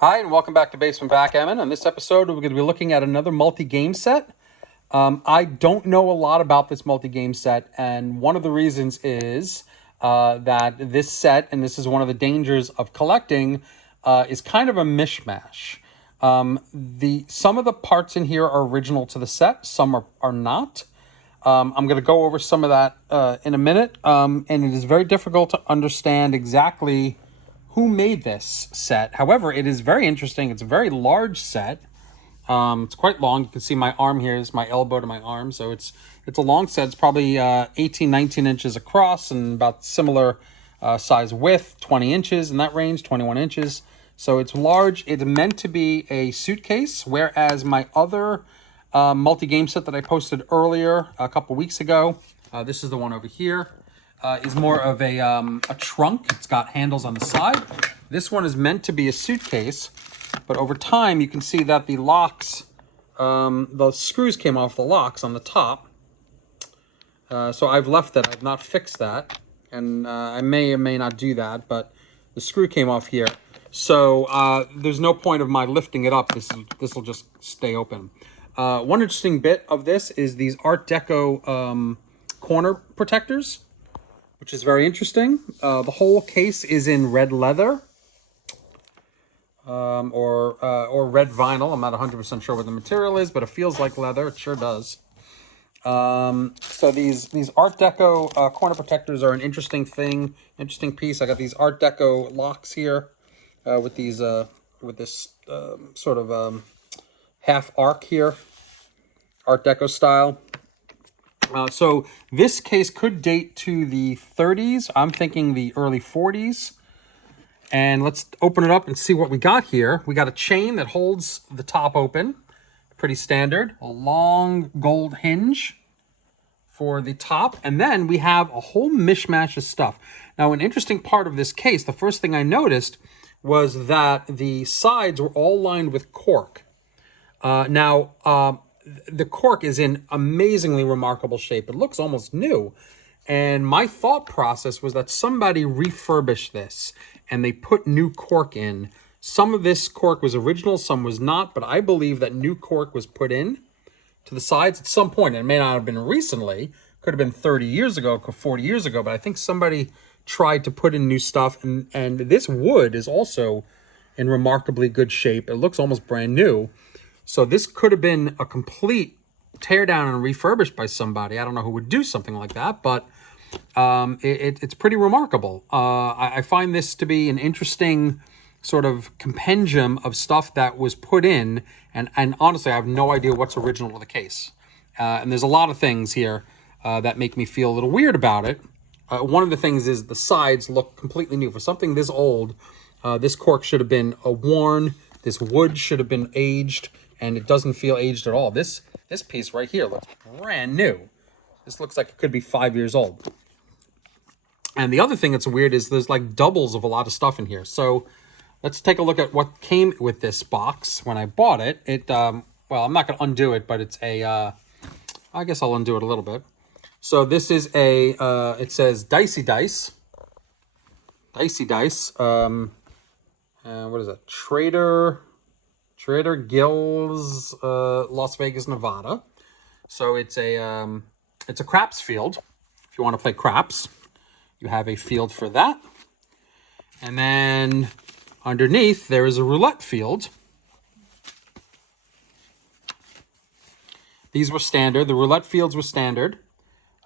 Hi, and welcome back to Basement Backgammon. On this episode, we're going to be looking at another multi-game set. I don't know a lot about this multi-game set, and one of the reasons is that this set, and this is one of the dangers of collecting, is kind of a mishmash. Some of the parts in here are original to the set, some are not. I'm going to go over some of that in a minute, and it is very difficult to understand exactly who made this set. However, it is very interesting. It's a very large set. It's quite long. You can see my arm here is my elbow to my arm. So it's a long set. It's probably 18, 19 inches across and about similar size width, 20 inches in that range, 21 inches. So it's large. It's meant to be a suitcase, whereas my other multi-game set that I posted earlier a couple weeks ago, this is the one over here, is more of a trunk. It's got handles on the side. This one is meant to be a suitcase, but over time you can see that the locks, the screws came off the locks on the top. So I've left that. I've not fixed that, and I may or may not do that, but the screw came off here. So there's no point of my lifting it up. This will just stay open. One interesting bit of this is these Art Deco corner protectors, which is very interesting. The whole case is in red leather or red vinyl. I'm not 100% sure what the material is, but it feels like leather. It sure does. So these Art Deco corner protectors are an interesting thing, interesting piece. I got these Art Deco locks here with these with this sort of half arc here, Art Deco style. So this case could date to the 30s. I'm thinking the early 40s. And let's open it up and see what we got here. We got a chain that holds the top open. Pretty standard. A long gold hinge for the top. And then we have a whole mishmash of stuff. Now, an interesting part of this case, the first thing I noticed was that the sides were all lined with cork. The cork is in amazingly remarkable shape. It looks almost new. And my thought process was that somebody refurbished this and they put new cork in. Some of this cork was original, some was not, but I believe that new cork was put in to the sides at some point. It may not have been recently, could have been 30 years ago, 40 years ago, but I think somebody tried to put in new stuff. And this wood is also in remarkably good shape. It looks almost brand new. So this could have been a complete tear down and refurbished by somebody. I don't know who would do something like that, but it's pretty remarkable. I find this to be an interesting sort of compendium of stuff that was put in, and honestly, I have no idea what's original to the case. And there's a lot of things here that make me feel a little weird about it. One of the things is the sides look completely new. For something this old, this cork should have been worn. This wood should have been aged. And it doesn't feel aged at all. This piece right here looks brand new. This looks like it could be 5 years old. And the other thing that's weird is there's like doubles of a lot of stuff in here. So let's take a look at what came with this box when I bought it. Well, I'm not going to undo it, but it's I guess I'll undo it a little bit. So this is it says Dicey Dice. Dicey Dice. What is it? Trader Gills, Las Vegas, Nevada. So it's a craps field. If you want to play craps, you have a field for that. And then underneath there is a roulette field. These were standard. The roulette fields were standard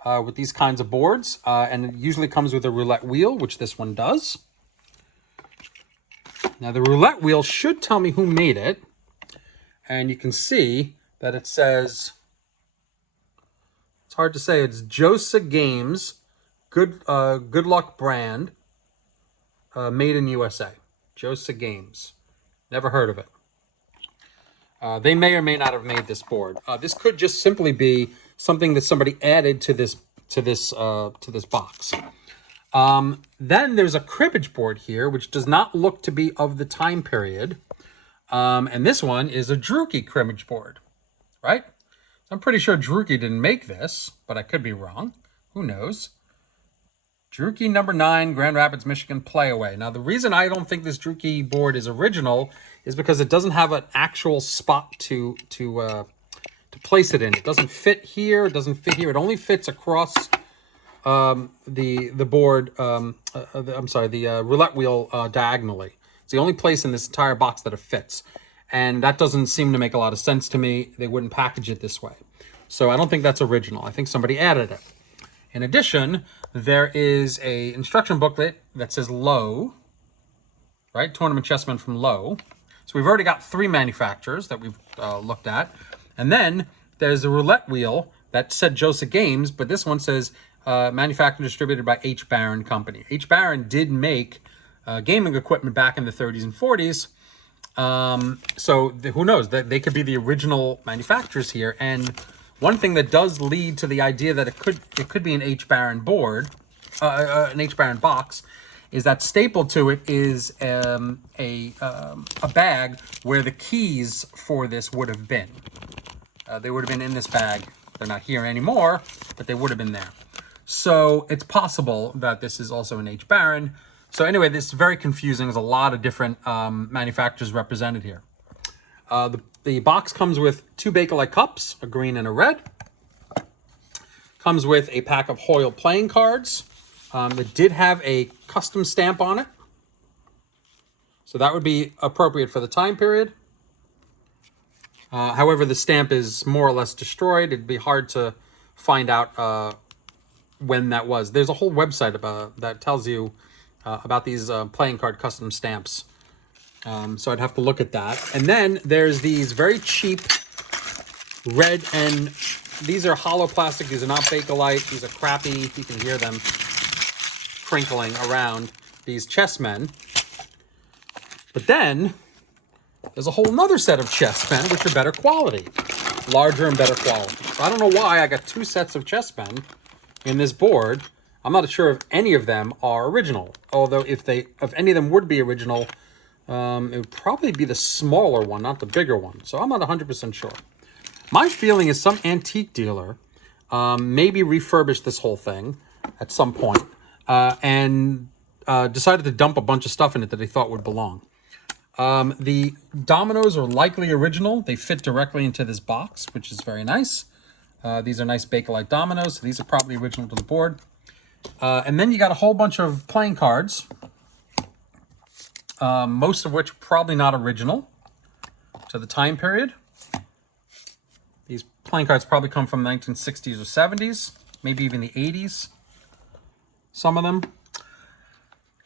with these kinds of boards. And it usually comes with a roulette wheel, which this one does. Now, the roulette wheel should tell me who made it. And you can see that it says, it's hard to say, it's Josa Games, Good Luck brand, made in USA. Josa Games. Never heard of it. They may or may not have made this board. This could just simply be something that somebody added to this box. Then there's a cribbage board here, which does not look to be of the time period. And this one is a Druki cribbage board, right? I'm pretty sure Druki didn't make this, but I could be wrong. Who knows? Druki number 9, Grand Rapids, Michigan, Playaway. Now, the reason I don't think this Druki board is original is because it doesn't have an actual spot to place it in. It doesn't fit here. It doesn't fit here. It only fits across the board. The roulette wheel diagonally. It's the only place in this entire box that it fits, and that doesn't seem to make a lot of sense to me. They wouldn't package it this way, so I don't think that's original. I think somebody added it. In addition, there is a instruction booklet that says Lowe, right? Tournament Chessmen from Lowe. So we've already got 3 manufacturers that we've looked at. And then there's a roulette wheel that said Joseph Games, but this one says manufactured and distributed by H. Barron Company. H. Barron did make gaming equipment back in the 30s and 40s. So who knows? They could be the original manufacturers here. And one thing that does lead to the idea that it could be an H. Barron board, an H. Barron box, is that stapled to it is a bag where the keys for this would have been. They would have been in this bag. They're not here anymore, but they would have been there. So it's possible that this is also an H. Barron. So anyway, this is very confusing. There's a lot of different manufacturers represented here. The box comes with 2 Bakelite cups, a green and a red. Comes with a pack of Hoyle playing cards. It did have a custom stamp on it. So that would be appropriate for the time period. However, the stamp is more or less destroyed. It'd be hard to find out when that was. There's a whole website that tells you about these playing card custom stamps. So I'd have to look at that. And then there's these very cheap red, and these are hollow plastic. These are not Bakelite. These are crappy. You can hear them crinkling around these chessmen. But then there's a whole nother set of chessmen which are better quality, larger and better quality. So I don't know why I got 2 sets of chessmen in this board. I'm not sure if any of them are original. Although if any of them would be original, it would probably be the smaller one, not the bigger one. So I'm not 100% sure. My feeling is some antique dealer maybe refurbished this whole thing at some point and decided to dump a bunch of stuff in it that they thought would belong. The dominoes are likely original. They fit directly into this box, which is very nice. These are nice Bakelite dominoes. So these are probably original to the board. And then you got a whole bunch of playing cards, most of which probably not original to the time period. These playing cards probably come from the 1960s or 70s, maybe even the 80s, some of them.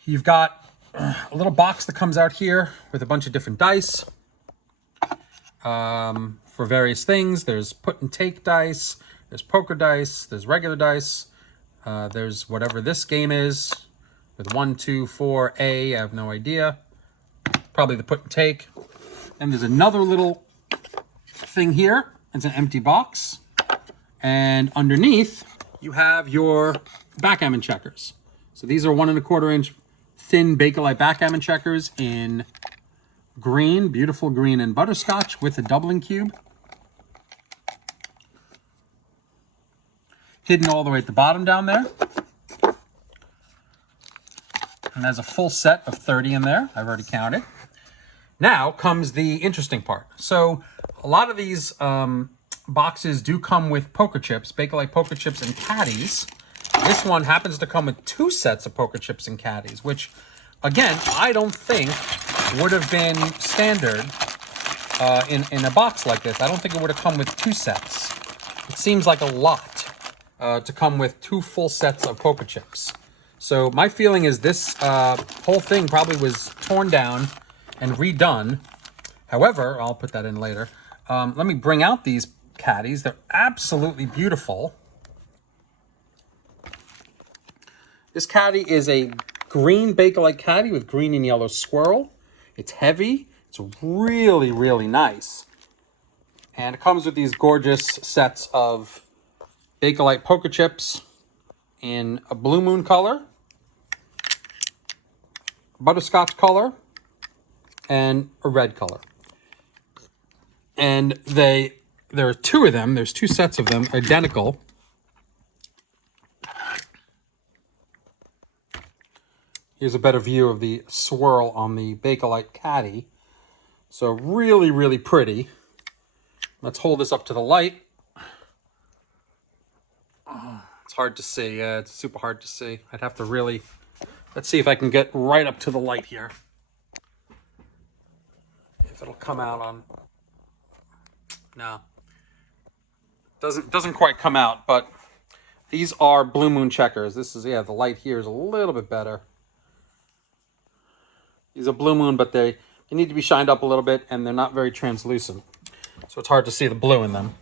You've got a little box that comes out here with a bunch of different dice for various things. There's put and take dice, there's poker dice, there's regular dice, there's whatever this game is with 1, 2, 4, A, I have no idea. Probably the put and take. And there's another little thing here. It's an empty box. And underneath, you have your backgammon checkers. So these are 1 1/4 inch thin Bakelite backgammon checkers in green, beautiful green and butterscotch with a doubling cube. Hidden all the way at the bottom down there. And there's a full set of 30 in there. I've already counted. Now comes the interesting part. So a lot of these boxes do come with poker chips, Bakelite poker chips and caddies. This one happens to come with 2 sets of poker chips and caddies, which, again, I don't think would have been standard in a box like this. I don't think it would have come with 2 sets. It seems like a lot to come with 2 full sets of poker chips. So my feeling is this whole thing probably was torn down and redone. However, I'll put that in later. Let me bring out these caddies. They're absolutely beautiful. This caddy is a green Bakelite caddy with green and yellow swirl. It's heavy. It's really, really nice. And it comes with these gorgeous sets of Bakelite poker chips in a blue moon color, butterscotch color, and a red color. And there are 2 of them. There's 2 sets of them, identical. Here's a better view of the swirl on the Bakelite caddy. So really, really pretty. Let's hold this up to the light. Oh, it's hard to see. Yeah, it's super hard to see. I'd have to really... Let's see if I can get right up to the light here. If it'll come out on... No. Doesn't quite come out, but these are Blue Moon checkers. This is, yeah, the light here is a little bit better. These are Blue Moon, but they need to be shined up a little bit, and they're not very translucent. So it's hard to see the blue in them.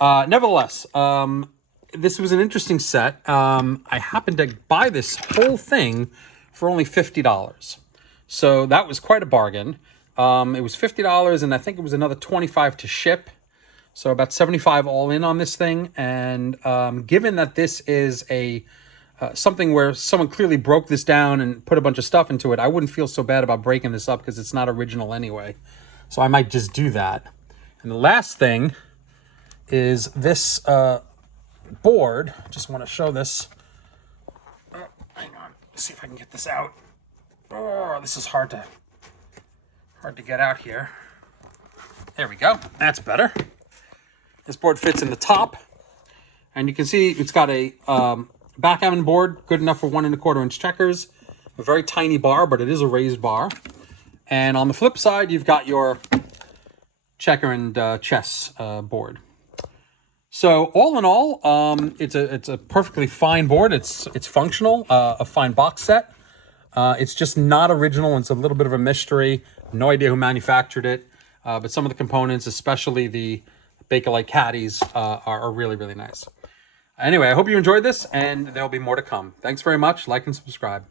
Nevertheless, this was an interesting set. I happened to buy this whole thing for only $50. So that was quite a bargain. It was $50, and I think it was another $25 to ship. So about $75 all in on this thing. And given that this is a something where someone clearly broke this down and put a bunch of stuff into it, I wouldn't feel so bad about breaking this up because it's not original anyway. So I might just do that. And the last thing is this board. Just want to show this. Oh, hang on. Let's see if I can get this out. Oh, this is hard to get out here. There we go. That's better. This board fits in the top, and you can see it's got a backgammon board, good enough for 1 1/4 inch checkers. A very tiny bar, but it is a raised bar. And on the flip side, you've got your checker and chess board. So all in all, it's a perfectly fine board. It's functional, a fine box set. It's just not original. It's a little bit of a mystery. No idea who manufactured it, but some of the components, especially the Bakelite caddies, are really, really nice. Anyway, I hope you enjoyed this, and there'll be more to come. Thanks very much. Like and subscribe.